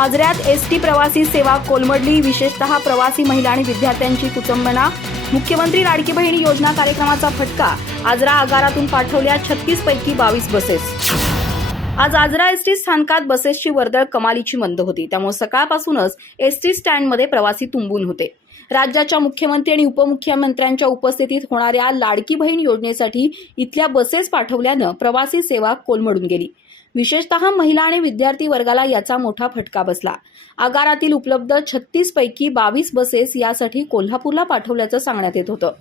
आजऱ्यात ST प्रवासी सेवा कोलमडली. विशेषतः प्रवासी महिला आणि विद्यार्थ्यांची कुचंबना. मुख्यमंत्री लाडकी बहीण योजना कार्यक्रमाचा फटका. आजरा आगारातून पाठवल्या 36 पैकी 22 बसेस. आज आजरा एसटी स्थानकात बसेसची वर्दळ कमालीची मंद होती. त्यामुळे सकाळपासूनच एसटी स्टँडमध्ये प्रवासी तुंबून होते. राज्याच्या मुख्यमंत्री आणि उपमुख्यमंत्र्यांच्या उपस्थितीत होणाऱ्या लाडकी बहीण योजनेसाठी इथल्या बसेस पाठवल्यानं प्रवासी सेवा कोलमडून गेली. विशेषतः महिला आणि विद्यार्थी वर्गाला याचा मोठा फटका बसला. आगारातील उपलब्ध 36 पैकी 22 बसेस यासाठी कोल्हापूरला पाठवल्याचं सांगण्यात येत होतं.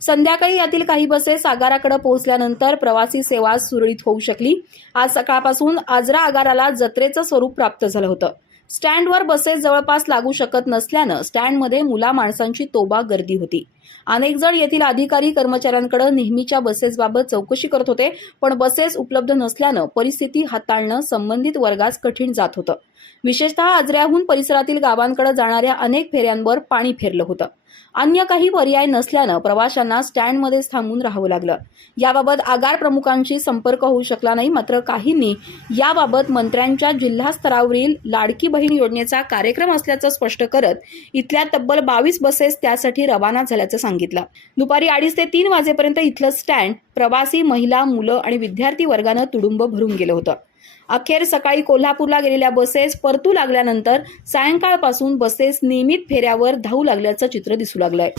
संध्याकाळी यातील काही बसेस आगाराकडे पोहोचल्यानंतर प्रवासी सेवा सुरळीत होऊ शकली. आज सकाळपासून आजरा आगाराला जत्रेचं स्वरूप प्राप्त झालं होतं. स्टँडवर बसेस जवळपास लागू शकत नसल्यानं स्टँडमध्ये मुला माणसांची तोबा गर्दी होती. अनेक जण येथील अधिकारी कर्मचाऱ्यांकडे नेहमीच्या बसेसबाबत चौकशी करत होते, पण बसेस उपलब्ध नसल्यानं परिस्थिती हाताळणं संबंधित वर्गास कठीण जात होतं. विशेषतः आजऱ्याहून परिसरातील गावांकडे जाणाऱ्या अनेक फेऱ्यांवर पाणी फिरलं होतं. अन्य काही पर्याय नसल्यानं प्रवाशांना स्टँडमध्येच थांबून राहावं लागलं. याबाबत आगार प्रमुखांशी संपर्क होऊ शकला नाही. मात्र काहींनी याबाबत मंत्र्यांच्या जिल्हा स्तरावरील लाडकी बहीण योजनेचा कार्यक्रम असल्याचं स्पष्ट करत इथल्या तब्बल 22 बसेस त्यासाठी रवाना झाल्याचं सांगितलं. दुपारी 2:30 ते 3 वाजेपर्यंत इथलं स्टँड प्रवासी महिला, मुलं आणि विद्यार्थी वर्गानं तुडुंब भरून गेलं होतं. अखेर सकाळी कोल्हापूरला गेलेल्या बसेस परतू लागल्यानंतर सायंकाळपासून बसेस नियमित फेऱ्यावर धावू लागल्याचं चित्र दिसू लागलंय.